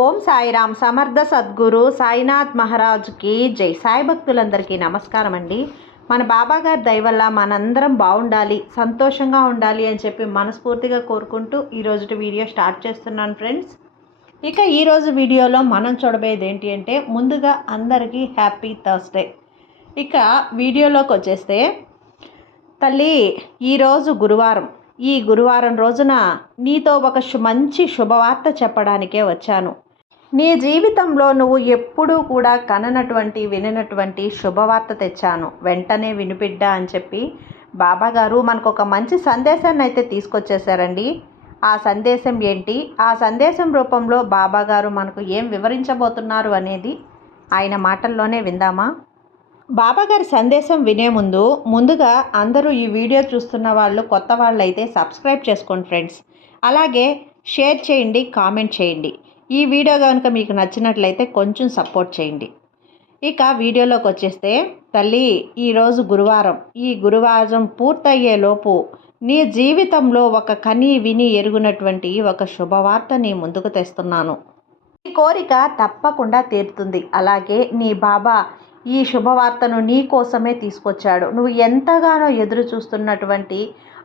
ఓం సాయిరామ్ సమర్థ సద్గురు సాయినాథ్ మహారాజ్కి జై. సాయి భక్తులందరికీ నమస్కారం అండి మన బాబా దయవల్ల మనందరం బాగుండాలి సంతోషంగా ఉండాలి అని చెప్పి మనస్ఫూర్తిగా కోరుకుంటూ ఈరోజు వీడియో స్టార్ట్ చేస్తున్నాను ఫ్రెండ్స్. ఇక ఈరోజు వీడియోలో మనం చూడబోయేది ఏంటి అంటే ముందుగా అందరికీ హ్యాపీ థర్స్డే. ఇక వీడియోలోకి వచ్చేస్తే తల్లి ఈరోజు గురువారం. ఈ గురువారం రోజున నీతో ఒక మంచి శుభవార్త చెప్పడానికే వచ్చాను. నీ జీవితంలో నువ్వు ఎప్పుడూ కూడా కననటువంటి విననటువంటి శుభవార్త తెచ్చాను. వెంటనే వినిపిడ్డా అని చెప్పి బాబాగారు మనకు ఒక మంచి సందేశాన్ని అయితే తీసుకొచ్చేసారండి. ఆ సందేశం ఏంటి? ఆ సందేశం రూపంలో బాబాగారు మనకు ఏం వివరించబోతున్నారు అనేది ఆయన మాటల్లోనే విందామా? బాబాగారి సందేశం వినే ముందు ముందుగా అందరూ ఈ వీడియో చూస్తున్న వాళ్ళు కొత్త వాళ్ళు అయితే సబ్స్క్రైబ్ చేసుకోండి ఫ్రెండ్స్. అలాగే షేర్ చేయండి కామెంట్ చేయండి. ఈ వీడియో కనుక మీకు నచ్చినట్లయితే కొంచెం సపోర్ట్ చేయండి. ఇక వీడియోలోకి వచ్చేస్తే తల్లి ఈరోజు గురువారం. ఈ గురువారం పూర్తయ్యేలోపు నీ జీవితంలో ఒక కని విని ఎరుగునటువంటి ఒక శుభవార్త నీ ముందుకు తెస్తున్నాను. ఈ కోరిక తప్పకుండా తీరుతుంది. అలాగే నీ బాబా ఈ శుభవార్తను నీ కోసమే తీసుకొచ్చాడు. నువ్వు ఎంతగానో ఎదురు చూస్తున్నటువంటి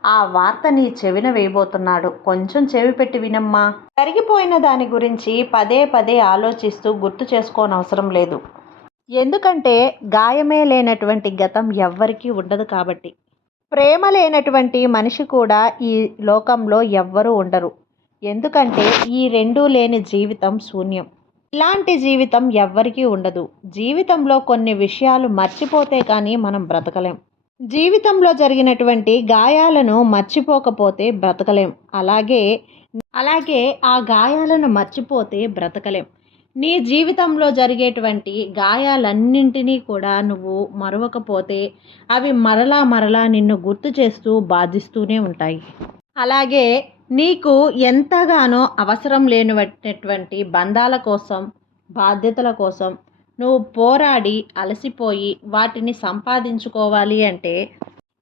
ఆ వార్త నీ చెవిన వేయబోతున్నాడు. కొంచెం చెవి పెట్టి వినమ్మా. జరిగిపోయిన దాని గురించి పదే పదే ఆలోచిస్తూ గుర్తు చేసుకోనవసరం లేదు. ఎందుకంటే గాయమే లేనటువంటి గతం ఎవ్వరికీ ఉండదు కాబట్టి. ప్రేమ లేనటువంటి మనిషి కూడా ఈ లోకంలో ఎవ్వరూ ఉండరు. ఎందుకంటే ఈ రెండూ లేని జీవితం శూన్యం. ఇలాంటి జీవితం ఎవ్వరికీ ఉండదు. జీవితంలో కొన్ని విషయాలు మర్చిపోతే కానీ మనం బ్రతకలేం. జీవితంలో జరిగినటువంటి గాయాలను మర్చిపోకపోతే బ్రతకలేం. అలాగే అలాగే ఆ గాయాలను మర్చిపోతే బ్రతకలేం. నీ జీవితంలో జరిగేటువంటి గాయాలన్నింటినీ కూడా నువ్వు మరవకపోతే అవి మరలా మరలా నిన్ను గుర్తు చేస్తూ బాధిస్తూనే ఉంటాయి. అలాగే నీకు ఎంతగానో అవసరం లేనివటువంటి బంధాల కోసం బాధ్యతల కోసం నువ్వు పోరాడి అలసిపోయి వాటిని సంపాదించుకోవాలి అంటే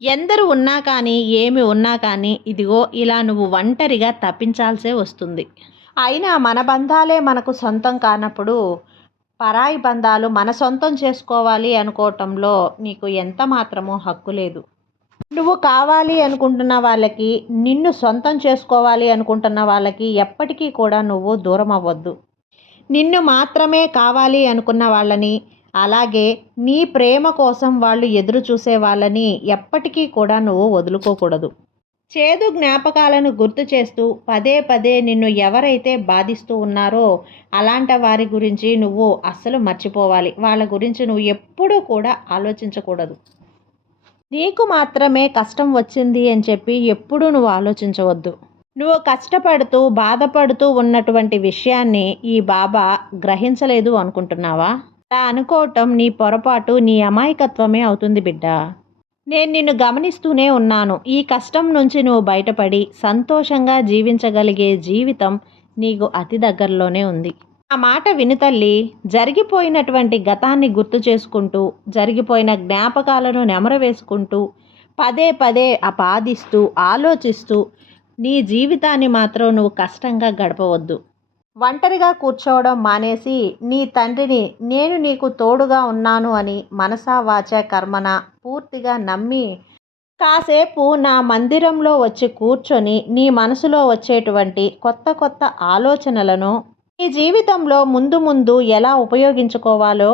ఎందరు ఉన్నా కానీ ఏమి ఉన్నా కానీ ఇదిగో ఇలా నువ్వు ఒంటరిగా తప్పించాల్సే వస్తుంది. అయినా మన బంధాలే మనకు సొంతం కానప్పుడు పరాయి బంధాలు మన సొంతం చేసుకోవాలి అనుకోవటంలో నీకు ఎంత మాత్రమో హక్కు లేదు. నువ్వు కావాలి అనుకుంటున్న వాళ్ళకి నిన్ను సొంతం చేసుకోవాలి అనుకుంటున్న వాళ్ళకి ఎప్పటికీ కూడా నువ్వు దూరం అవ్వద్దు నిన్ను మాత్రమే కావాలి అనుకున్న వాళ్ళని అలాగే నీ ప్రేమ కోసం వాళ్ళు ఎదురు చూసే వాళ్ళని ఎప్పటికీ కూడా నువ్వు వదులుకోకూడదు. చేదు జ్ఞాపకాలను గుర్తు చేస్తూ పదే పదే నిన్ను ఎవరైతే బాధిస్తూ ఉన్నారో అలాంటి వారి గురించి నువ్వు అస్సలు మర్చిపోవాలి. వాళ్ళ గురించి నువ్వు ఎప్పుడూ కూడా ఆలోచించకూడదు. నీకు మాత్రమే కష్టం వచ్చింది అని చెప్పి ఎప్పుడూ నువ్వు ఆలోచించవద్దు. నువ్వు కష్టపడుతూ బాధపడుతూ ఉన్నటువంటి విషయాన్ని ఈ బాబా గ్రహించలేదు అనుకుంటున్నావా? అలా అనుకోవటం నీ పొరపాటు నీ అమాయకత్వమే అవుతుంది బిడ్డ. నేను నిన్ను గమనిస్తూనే ఉన్నాను. ఈ కష్టం నుంచి నువ్వు బయటపడి సంతోషంగా జీవించగలిగే జీవితం నీకు అతి దగ్గరలోనే ఉంది. ఆ మాట వినుతల్లి జరిగిపోయినటువంటి గతాన్ని గుర్తు చేసుకుంటూ జరిగిపోయిన జ్ఞాపకాలను నెమరవేసుకుంటూ పదే పదే అపాదిస్తూ ఆలోచిస్తూ నీ జీవితాన్ని మాత్రం నువ్వు కష్టంగా గడపవద్దు. ఒంటరిగా కూర్చోవడం మానేసి నీ తండ్రిని నేను నీకు తోడుగా ఉన్నాను అని మనసా వాచ కర్మన పూర్తిగా నమ్మి కాసేపు నా మందిరంలో వచ్చి కూర్చొని నీ మనసులో వచ్చేటువంటి కొత్త కొత్త ఆలోచనలను నీ జీవితంలో ముందు ముందు ఎలా ఉపయోగించుకోవాలో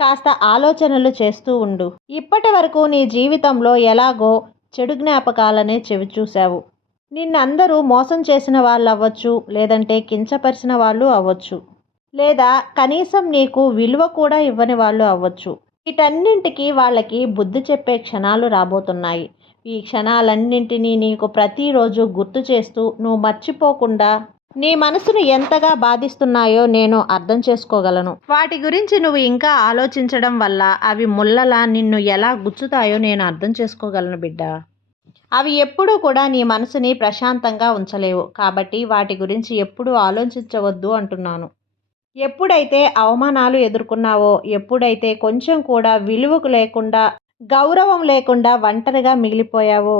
కాస్త ఆలోచనలు చేస్తూ ఉండు. ఇప్పటి వరకు నీ జీవితంలో ఎలాగో చెడు జ్ఞాపకాలనే చెవి చూశావు. నిన్నందరూ మోసం చేసిన వాళ్ళు అవ్వచ్చు లేదంటే కించపరిచిన వాళ్ళు అవ్వచ్చు. లేదా కనీసం నీకు విలువ కూడా ఇవ్వని వాళ్ళు అవ్వచ్చు. వీటన్నింటికి వాళ్ళకి బుద్ధి చెప్పే క్షణాలు రాబోతున్నాయి. ఈ క్షణాలన్నింటినీ నీకు ప్రతిరోజు గుర్తు చేస్తూ నువ్వు మర్చిపోకుండా నీ మనసును ఎంతగా బాధిస్తున్నాయో నేను అర్థం చేసుకోగలను. వాటి గురించి నువ్వు ఇంకా ఆలోచించడం వల్ల అవి ముళ్ళలా నిన్ను ఎలా గుచ్చుతాయో నేను అర్థం చేసుకోగలను బిడ్డ. అవి ఎప్పుడూ కూడా నీ మనసుని ప్రశాంతంగా ఉంచలేవు. కాబట్టి వాటి గురించి ఎప్పుడూ ఆలోచించవద్దు అంటున్నాను. ఎప్పుడైతే అవమానాలు ఎదుర్కొన్నావో ఎప్పుడైతే కొంచెం కూడా విలువకు లేకుండా గౌరవం లేకుండా ఒంటరిగా మిగిలిపోయావో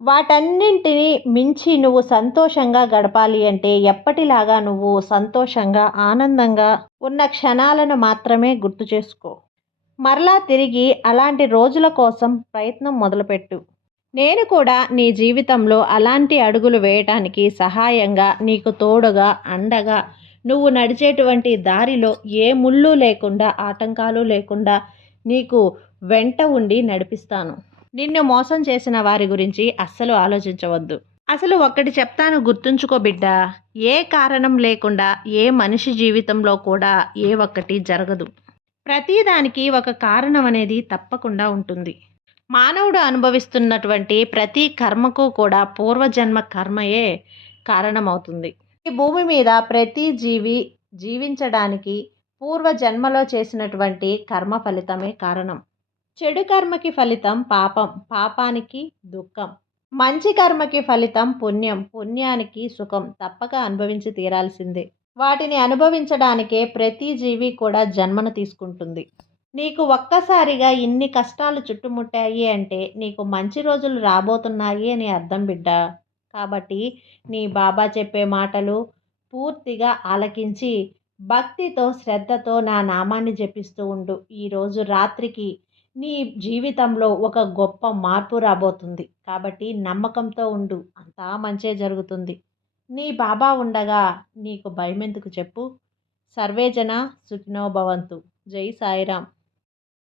వాటన్నింటిని మించి నువ్వు సంతోషంగా గడపాలి అంటే ఎప్పటిలాగా నువ్వు సంతోషంగా ఆనందంగా ఉన్న క్షణాలను మాత్రమే గుర్తు చేసుకో. మరలా తిరిగి అలాంటి రోజుల కోసం ప్రయత్నం మొదలుపెట్టు. నేను కూడా నీ జీవితంలో అలాంటి అడుగులు వేయటానికి సహాయంగా నీకు తోడుగా అండగా నువ్వు నడిచేటువంటి దారిలో ఏ ముళ్ళు లేకుండా ఆటంకాలు లేకుండా నీకు వెంట ఉండి నడిపిస్తాను. నిన్ను మోసం చేసిన వారి గురించి అస్సలు ఆలోచించవద్దు. అసలు ఒక్కటి చెప్తాను గుర్తుంచుకో బిడ్డ ఏ కారణం లేకుండా ఏ మనిషి జీవితంలో కూడా ఏ ఒక్కటి జరగదు. ప్రతిదానికి ఒక కారణం అనేది తప్పకుండా ఉంటుంది. మానవుడు అనుభవిస్తున్నటువంటి ప్రతి కర్మకు కూడా పూర్వజన్మ కర్మయే కారణమవుతుంది. ఈ భూమి మీద ప్రతి జీవి జీవించడానికి పూర్వజన్మలో చేసినటువంటి కర్మ ఫలితమే కారణం. చెడు కర్మకి ఫలితం పాపం పాపానికి దుఃఖం. మంచి కర్మకి ఫలితం పుణ్యం పుణ్యానికి సుఖం తప్పక అనుభవించి తీరాల్సిందే. వాటిని అనుభవించడానికే ప్రతి జీవి కూడా జన్మను తీసుకుంటుంది. నీకు ఒక్కసారిగా ఇన్ని కష్టాలు చుట్టుముట్టాయి అంటే నీకు మంచి రోజులు రాబోతున్నాయి అని అర్థం బిడ్డ. కాబట్టి నీ బాబా చెప్పే మాటలు పూర్తిగా ఆలకించి భక్తితో శ్రద్ధతో నా నామాన్ని జపిస్తూ ఉండు. ఈరోజు రాత్రికి నీ జీవితంలో ఒక గొప్ప మార్పు రాబోతుంది. కాబట్టి నమ్మకంతో ఉండు. అంతా మంచే జరుగుతుంది. నీ బాబా ఉండగా నీకు భయమెందుకు చెప్పు? సర్వేజన సుఖినోభవంతు జై సాయిరామ్.